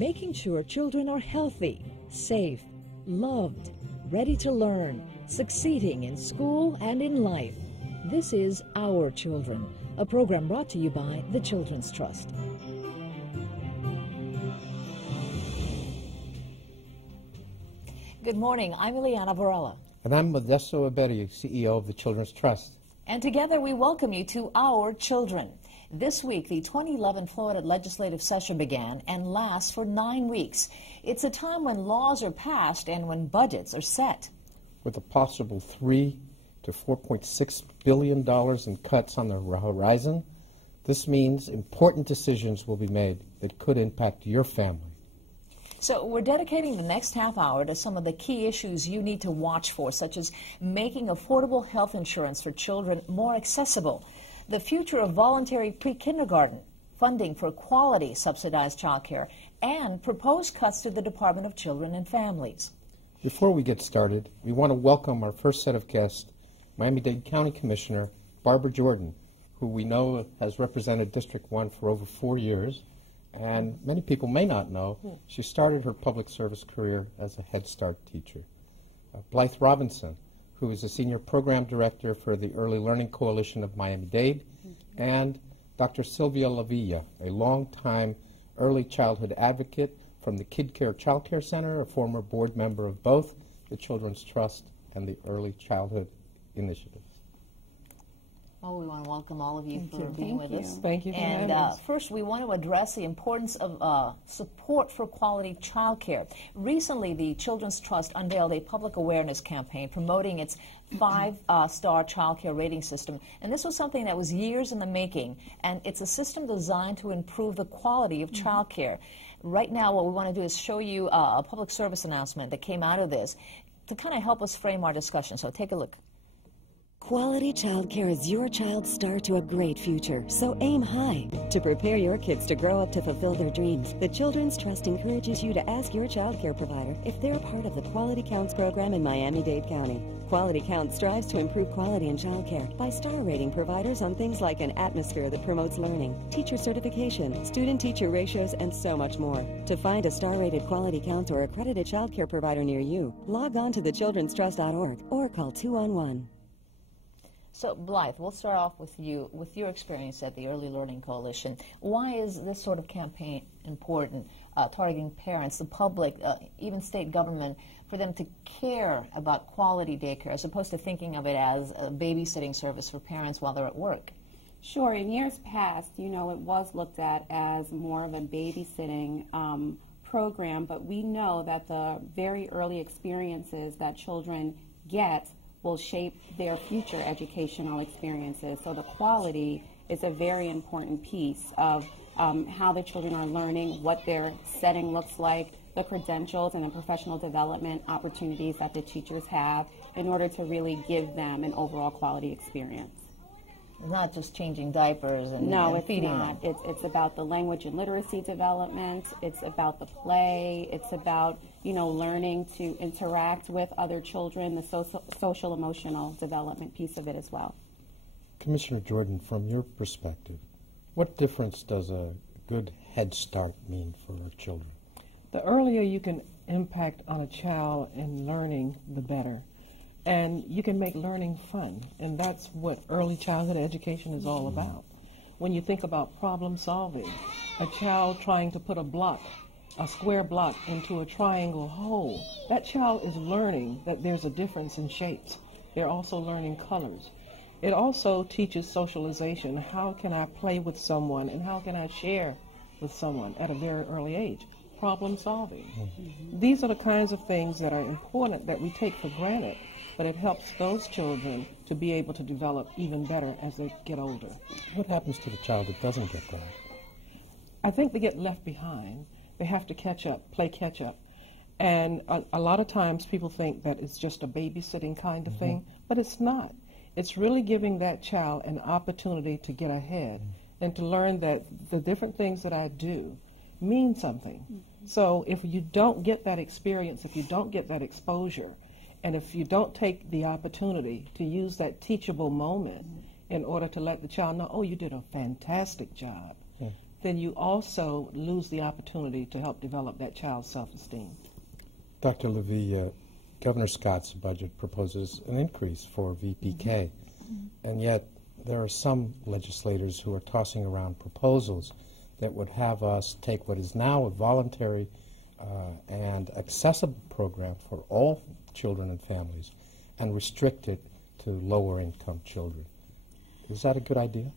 making sure children are healthy, safe, loved, ready to learn, succeeding in school and in life. This is Our Children, a program brought to you by the Children's Trust. Good morning. I'm Ileana Varela. And I'm Modesto Aberi, CEO of the Children's Trust. And together we welcome you to Our Children. This week, the 2011 Florida legislative session began and lasts for 9 weeks. It's a time when laws are passed and when budgets are set. With a possible $3 to $4.6 billion in cuts on the horizon, this means important decisions will be made that could impact your family. So we're dedicating the next half hour to some of the key issues you need to watch for, such as making affordable health insurance for children more accessible, the future of voluntary pre-kindergarten, funding for quality subsidized childcare, and proposed cuts to the Department of Children and Families. Before we get started, we want to welcome our first set of guests, Miami-Dade County Commissioner Barbara Jordan, who we know has represented District 1 for over 4 years. And many people may not know, she started her public service career as a Head Start teacher. Blythe Robinson, who is a Senior Program Director for the Early Learning Coalition of Miami-Dade, and Dr. Sylvia Lavilla, a longtime early childhood advocate from the KidCare Child Care Center, a former board member of both the Children's Trust and the Early Childhood Initiative. Well, we want to welcome all of you for being with us. Thank you for having us. First, we want to address the importance of support for quality child care. Recently, the Children's Trust unveiled a public awareness campaign promoting its 5-star child care rating system. And this was something that was years in the making. And it's a system designed to improve the quality of child care. Right now, what we want to do is show you a public service announcement that came out of this to kind of help us frame our discussion. So take a look. Quality childcare is your child's start to a great future, so aim high. To prepare your kids to grow up to fulfill their dreams, the Children's Trust encourages you to ask your childcare provider if they're part of the Quality Counts program in Miami-Dade County. Quality Counts strives to improve quality in childcare by star rating providers on things like an atmosphere that promotes learning, teacher certification, student-teacher ratios, and so much more. To find a star-rated Quality Counts or accredited childcare provider near you, log on to thechildrenstrust.org or call 211. So, Blythe, we'll start off with you, with your experience at the Early Learning Coalition. Why is this sort of campaign important, targeting parents, the public, even state government, for them to care about quality daycare as opposed to thinking of it as a babysitting service for parents while they're at work? Sure. In years past, it was looked at as more of a babysitting program, but we know that the very early experiences that children get will shape their future educational experiences. So the quality is a very important piece of how the children are learning, what their setting looks like, the credentials and the professional development opportunities that the teachers have in order to really give them an overall quality experience. It's not just changing diapers and, feeding them. It's about the language and literacy development. It's about the play. It's about, learning to interact with other children, the social emotional development piece of it as well. Commissioner Jordan, from your perspective, what difference does a good Head Start mean for our children? The earlier you can impact on a child in learning, the better. And you can make learning fun, and that's what early childhood education is all about. When you think about problem solving, a child trying to put a square block into a triangle hole, that child is learning that there's a difference in shapes. They're also learning colors. It also teaches socialization. How can I play with someone, and how can I share with someone at a very early age? Problem solving. These are the kinds of things that are important that we take for granted, but it helps those children to be able to develop even better as they get older. What happens to the child that doesn't get that? I think they get left behind. They have to catch up, play catch up. And a lot of times people think that it's just a babysitting kind of thing, but it's not. It's really giving that child an opportunity to get ahead and to learn that the different things that I do mean something. So if you don't get that experience, if you don't get that exposure, and if you don't take the opportunity to use that teachable moment in order to let the child know, oh, you did a fantastic job, then you also lose the opportunity to help develop that child's self-esteem. Dr. Levy, Governor Scott's budget proposes an increase for VPK, and yet there are some legislators who are tossing around proposals that would have us take what is now a voluntary and accessible program for all children and families and restrict it to lower income children. Is that a good idea?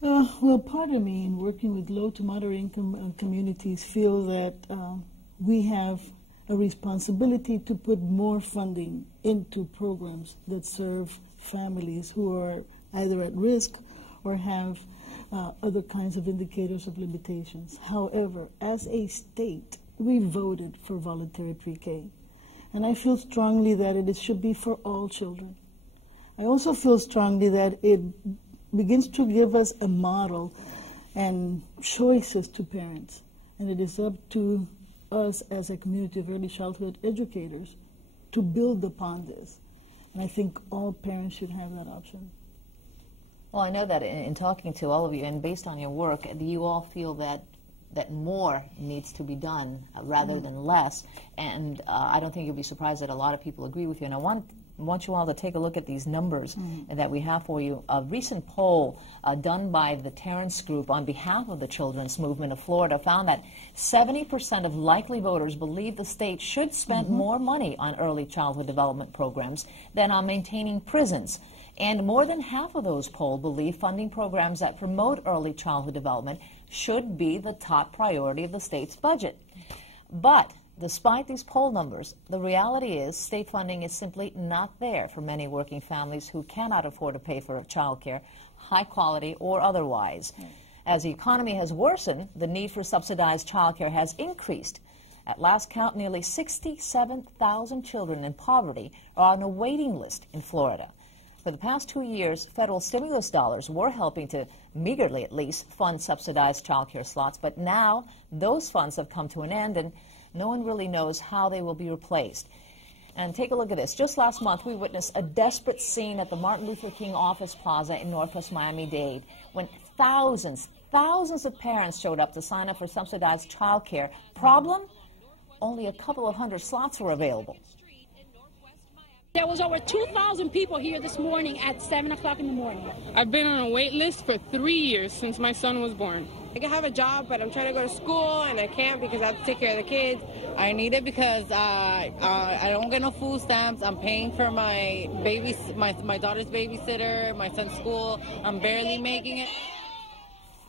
Well, part of me, in working with low to moderate income communities, feel that we have a responsibility to put more funding into programs that serve families who are either at risk or have other kinds of indicators of limitations. However, as a state, we voted for voluntary pre-K, and I feel strongly that it should be for all children. I also feel strongly that it begins to give us a model and choices to parents, and it is up to us as a community of early childhood educators to build upon this. And I think all parents should have that option. Well, I know that in talking to all of you, and based on your work, do you all feel that more needs to be done rather than less? And I don't think you'll be surprised that a lot of people agree with you. And I want you all to take a look at these numbers that we have for you. A recent poll done by the Terrence Group on behalf of the Children's Movement of Florida found that 70% of likely voters believe the state should spend more money on early childhood development programs than on maintaining prisons. And more than half of those polled believe funding programs that promote early childhood development should be the top priority of the state's budget. But despite these poll numbers, the reality is state funding is simply not there for many working families who cannot afford to pay for child care, high quality or otherwise. As the economy has worsened, the need for subsidized child care has increased. At last count, nearly 67,000 children in poverty are on a waiting list in Florida. For the past 2 years, federal stimulus dollars were helping to, meagerly at least, fund subsidized child care slots, but now those funds have come to an end and no one really knows how they will be replaced. And take a look at this. Just last month, we witnessed a desperate scene at the Martin Luther King Office Plaza in Northwest Miami-Dade when thousands of parents showed up to sign up for subsidized child care. Problem? Only a couple of hundred slots were available. There was over 2,000 people here this morning at 7 o'clock in the morning. I've been on a wait list for 3 years since my son was born. I can have a job, but I'm trying to go to school, and I can't because I have to take care of the kids. I need it because I don't get no food stamps. I'm paying for my daughter's babysitter, my son's school. I'm barely making it.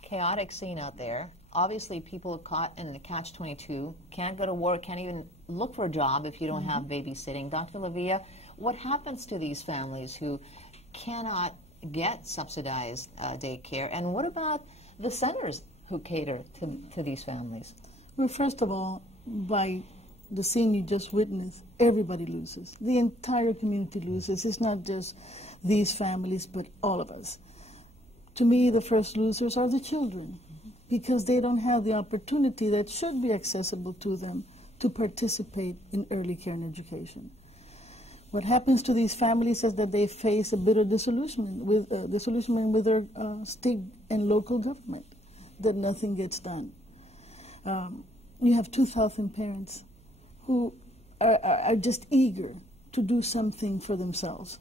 Chaotic scene out there. Obviously, people are caught in a catch-22, can't go to work, can't even look for a job if you don't have babysitting. Dr. Lavia, what happens to these families who cannot get subsidized daycare? And what about the centers who cater to these families? Well, first of all, by the scene you just witnessed, everybody loses. The entire community loses. It's not just these families, but all of us. To me, the first losers are the children, because they don't have the opportunity that should be accessible to them to participate in early care and education. What happens to these families is that they face a bitter disillusionment with their state and local government, that nothing gets done. You have 2,000 parents who are just eager to do something for themselves,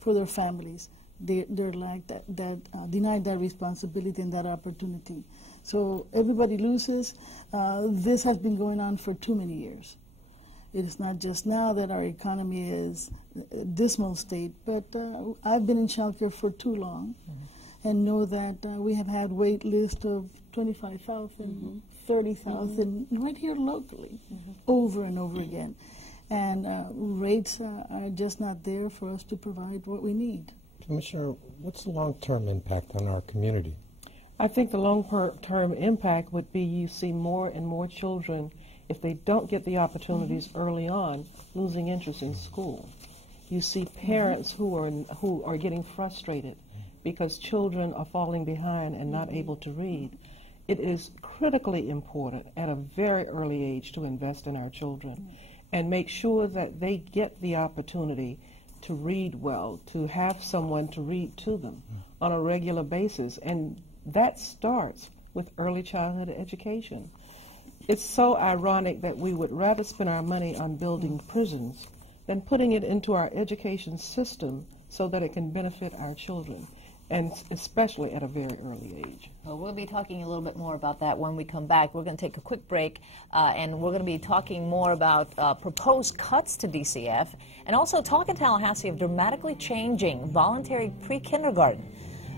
for their families. They're like denied that responsibility and that opportunity. So everybody loses. This has been going on for too many years. It is not just now that our economy is a dismal state, but I've been in childcare for too long and know that we have had wait lists of 25,000, 30,000 right here locally over and over again. And rates are just not there for us to provide what we need. Commissioner, what's the long-term impact on our community? I think the long-term impact would be you see more and more children, if they don't get the opportunities early on, losing interest in school. You see parents who are getting frustrated because children are falling behind and not able to read. It is critically important at a very early age to invest in our children and make sure that they get the opportunity to read well, to have someone to read to them on a regular basis. And that starts with early childhood education. It's so ironic that we would rather spend our money on building prisons than putting it into our education system so that it can benefit our children, and especially at a very early age. Well, we'll be talking a little bit more about that when we come back. We're going to take a quick break, and we're going to be talking more about proposed cuts to DCF, and also talk in Tallahassee of dramatically changing voluntary pre-kindergarten.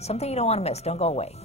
Something you don't want to miss. Don't go away.